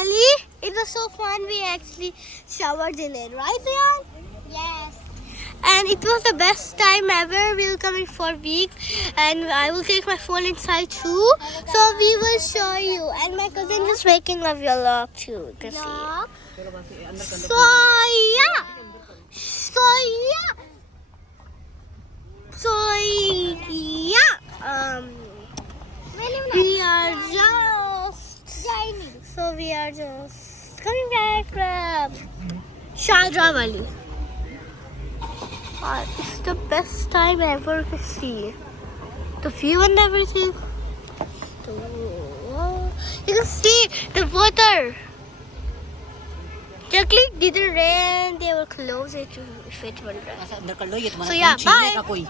Valley. It was so fun. We actually showered in it, right, Leon? Yes. And it was the best time ever. We'll come in for a week, and I will take my phone inside too. So we will show you. And my cousin is making a vlog too. You can see. So yeah. So yeah. So yeah. We are just. So we are just coming back from Shahdrah Valley. It's the best time ever to see the view and everything. You can see the water. Luckily, it didn't rain. They were close if it were rain. So yeah, bye.